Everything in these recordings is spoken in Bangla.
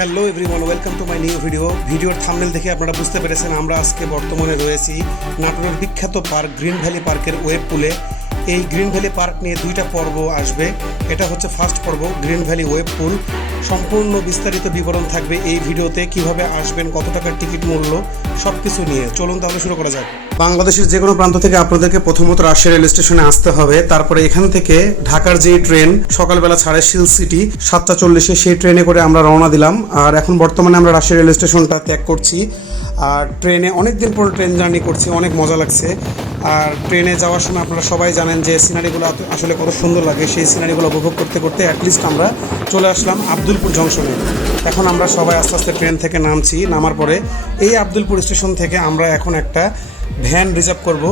Hello everyone, welcome to my new video. ভিডিওর থামনেল দেখে আপনারা বুঝতে পেরেছেন, আমরা আজকে বর্তমানে রয়েছি নাটোরের বিখ্যাত পার্ক, গ্রিন ভ্যালি পার্কের ওয়েব পুলে। এই গ্রিন ভ্যালি পার্ক নিয়ে দুইটা পর্ব আসবে। এটা হচ্ছে ফার্স্ট পর্ব গ্রিন ভ্যালি ওয়েব পুল সম্পূর্ণ বিস্তারিত বিবরণ থাকবে এই ভিডিওতে, কীভাবে আসবেন, কত টাকার টিকিট মূল্য সব কিছু নিয়ে। চলুন তাহলে শুরু করা যাক। বাংলাদেশের যে কোনো প্রান্ত থেকে আপনাদেরকে প্রথমত রাজশাহী রেল স্টেশনে আসতে হবে। তারপরে এখান থেকে ঢাকার যে ট্রেন, সকালবেলা ছাড়ে শিল সিটি সাতটা চল্লিশে সেই ট্রেনে করে আমরা রওনা দিলাম। আর এখন বর্তমানে আমরা রাজশাহী রেল স্টেশনটা ত্যাগ করছি। আর ট্রেনে অনেক দিন পর ট্রেন জার্নি করছি, অনেক মজা লাগছে। আর ট্রেনে যাওয়ার সময় আপনারা সবাই জানেন যে সিনারিগুলো আসলে কত সুন্দর লাগে। সেই সিনারিগুলো উপভোগ করতে করতে অ্যাটলিস্ট আমরা চলে আসলাম আব্দুলপুর জংশনে এখন আমরা সবাই আস্তে আস্তে ট্রেন থেকে নামছি। নামার পরে এই আব্দুলপুর স্টেশন থেকে আমরা এখন একটা ভ্যান রিজার্ভ করব।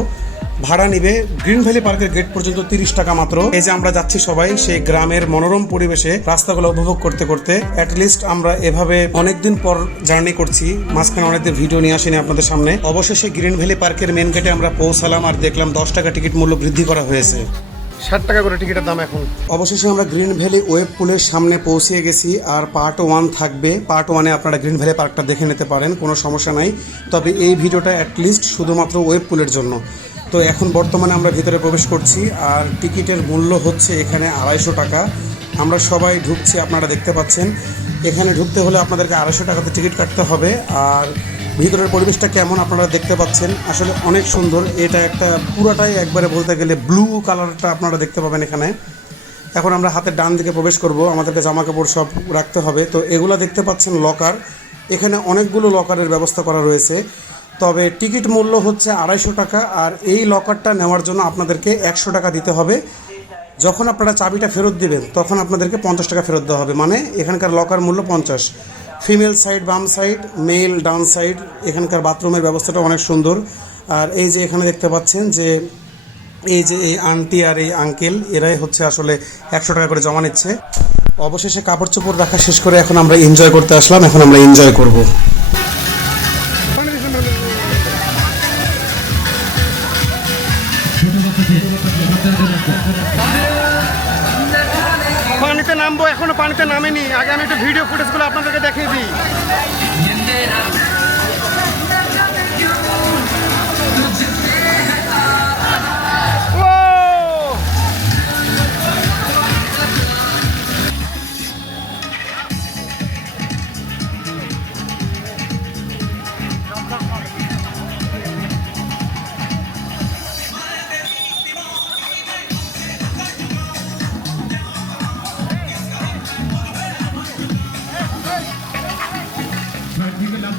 ভাড়া নিবে। গ্রিন ভ্যালি পার্কের গেট পর্যন্ত তিরিশ টাকা মাত্র। এই যে আমরা যাচ্ছি সবাই সেই গ্রামের মনোরম পরিবেশে রাস্তাগুলো উপভোগ করতে করতে অ্যাটলিস্ট আমরা এভাবে অনেকদিন পর জার্নি করছি। মাঝখানে অনেকদিন ভিডিও নিয়ে আসিনি আপনাদের সামনে। অবশেষে গ্রিন ভ্যালি পার্কের মেন গেটে আমরা পৌঁছালাম আর দেখলাম দশ টাকা টিকিট মূল্য বৃদ্ধি করা হয়েছে। ষাট টাকা করে টিকিটের দাম এখন। অবশেষে আমরা গ্রিন ভ্যালি ওয়েব পুলের সামনে পৌঁছে গেছি আর পার্ট ওয়ান থাকবে। পার্ট ওয়ানে আপনারা গ্রিন ভ্যালি পার্কটা দেখে নিতে পারেন কোনো সমস্যা নাই। তবে এই ভিডিওটা অ্যাটলিস্ট শুধুমাত্র ওয়েব পুলের জন্য। তো এখন বর্তমানে আমরা ভিতরে প্রবেশ করছি, আর টিকিটের মূল্য হচ্ছে এখানে আড়াইশো টাকা। আমরা সবাই ঢুকছি, আপনারা দেখতে পাচ্ছেন। এখানে ঢুকতে হলে আপনাদেরকে আড়াইশো টাকাতে টিকিট কাটতে হবে, আর ভিতরের পরিবেশটা কেমন আপনারা দেখতে পাচ্ছেন? আসলে অনেক সুন্দর। এটা একটা পুরাটাই একবারে বলতে গেলে ব্লু কালারটা আপনারা দেখতে পাবেন এখানে। এখন আমরা হাতের ডান দিকে প্রবেশ করব, আমাদেরকে জামা কাপড় সব রাখতে হবে। তো এগুলো দেখতে পাচ্ছেন লকার এখানে অনেকগুলো লকারের ব্যবস্থা করা রয়েছে। তবে টিকিট মূল্য হচ্ছে আড়াইশো টাকা আর এই লকারটা নেওয়ার জন্য আপনাদেরকে একশো টাকা দিতে হবে। যখন আপনারা চাবিটা ফেরত দিবেন, তখন আপনাদেরকে পঞ্চাশ টাকা ফেরত দেওয়া হবে। মানে এখানকার লকার মূল্য পঞ্চাশ। ফিমেল সাইড, বাম সাইড, মেল, ডান সাইড, এখানকার বাথরুমের ব্যবস্থাটা অনেক সুন্দর। আর এই যে এখানে দেখতে পাচ্ছেন যে এই যে এই আন্টি আর এই আঙ্কেল, এরাই হচ্ছে আসলে একশো টাকা করে জমা নিচ্ছে। অবশেষে কাপড় চোপড় রাখা শেষ করে এখন আমরা এনজয় করতে আসলাম। এখন আমরা এনজয় করব। পানিতে নামবো এখনও পানিতে নামেনি। আগে আমি একটু ভিডিও ফুটেজগুলো আপনাদেরকে দেখিয়ে দিই।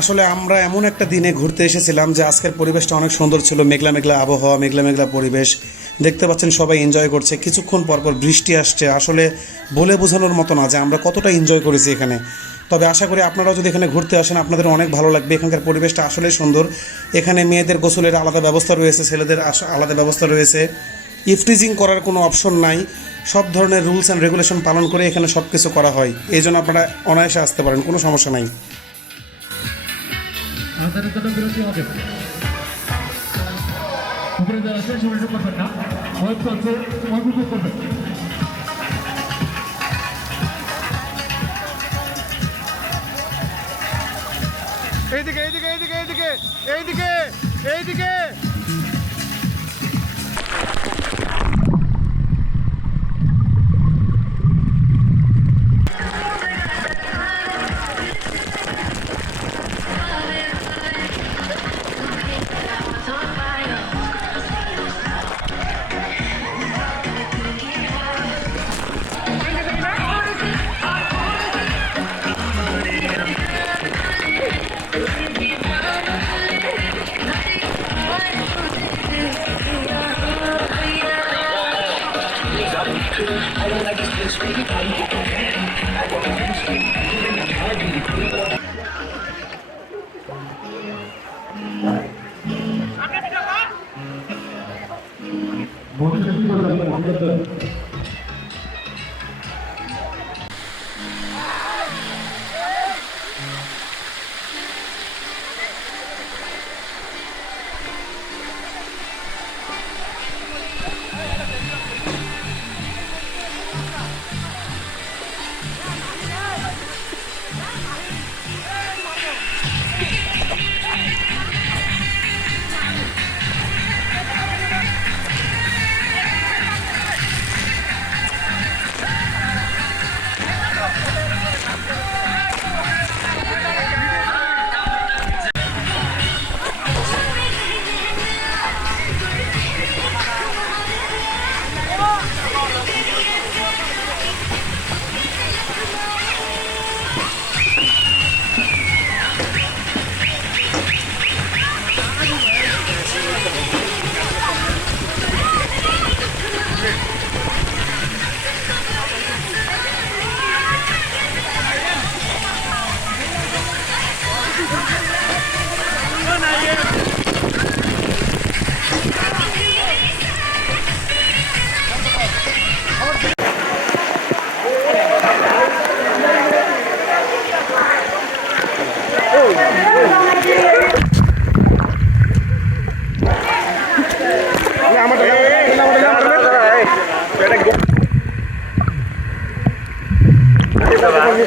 আসলে আমরা এমন একটা দিনে ঘুরতে এসেছিলাম যে আজকের পরিবেশটা অনেক সুন্দর ছিল, মেঘলা মেঘলা আবহাওয়া, মেঘলা মেঘলা পরিবেশ। দেখতে পাচ্ছেন সবাই এনজয় করছে, কিছুক্ষণ পর পর বৃষ্টি আসছে। আসলে বলে বোঝানোর মতো না যে আমরা কতটা এনজয় করেছি এখানে। তবে আশা করি আপনারাও যদি এখানে ঘুরতে আসেন, আপনাদের অনেক ভালো লাগবে। এখানকার পরিবেশটা আসলেই সুন্দর। এখানে মেয়েদের গোসলের আলাদা ব্যবস্থা রয়েছে, ছেলেদের আলাদা ব্যবস্থা রয়েছে। ইফটিজিং করার কোনো অপশন নাই। সব ধরনের রুলস অ্যান্ড রেগুলেশন পালন করে এখানে সব কিছু করা হয়। এই জন্য আপনারা অনায়াসে আসতে পারেন কোনো সমস্যা নাই। এইদিকে এইদিকে এইদিকে হবে এইদিকে যারা আছে সমস্যা করবেন না ওয়েব চলছে ওয়েব উপভোগ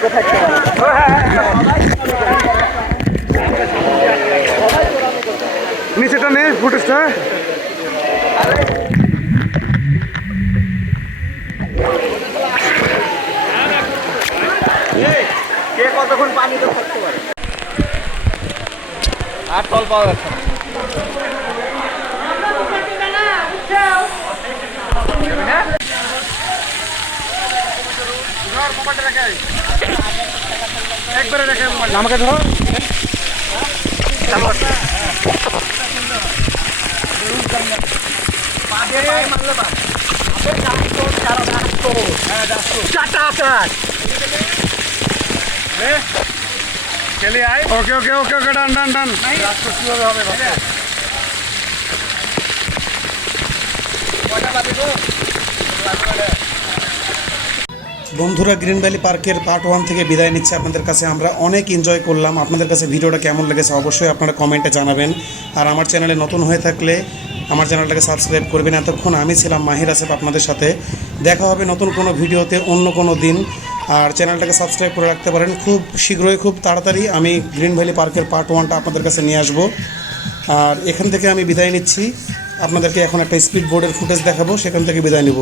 এইদিকে এইদিকে এইদিকে নিচেটা নে ফুটেজটা। কে কতক্ষণ পানিতে থাকতে পারে? আর তল পাওয়া যাচ্ছে না। আমাকে ধরো। ওকে ওকে ওকে ওকে ডান ডান ডান। বন্ধুরা গ্রিন ভ্যালি পার্কের পার্ট ওয়ান থেকে বিদায় নিচ্ছে আপনাদের কাছে। আমরা অনেক এনজয় করলাম। আপনাদের কাছে ভিডিওটা কেমন লেগেছে অবশ্যই আপনারা কমেন্টে জানাবেন। আর আমার চ্যানেলে নতুন হয়ে থাকলে আমার চ্যানেলটাকে সাবস্ক্রাইব করবেন। এতক্ষণ আমি ছিলাম মাহির আসেফ আপনাদের সাথে। দেখা হবে নতুন কোনো ভিডিওতে অন্য কোনো দিন। আর চ্যানেলটাকে সাবস্ক্রাইব করে রাখতে পারেন। খুব শীঘ্রই, খুব তাড়াতাড়ি আমি গ্রিন ভ্যালি পার্কের পার্ট ওয়ানটা আপনাদের কাছে নিয়ে আসব। আর এখান থেকে আমি বিদায় নিচ্ছি। আপনাদেরকে এখন একটা স্পিড বোর্ডের ফুটেজ দেখাবো। সেখান থেকে বিদায় নেব।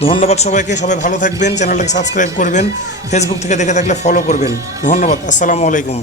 ধন্যবাদ সবাইকে, সবাই ভালো থাকবেন, চ্যানেলটাকে সাবস্ক্রাইব করবেন ফেসবুক থেকে দেখে থাকলে ফলো করবেন। ধন্যবাদ, আসসালামু আলাইকুম।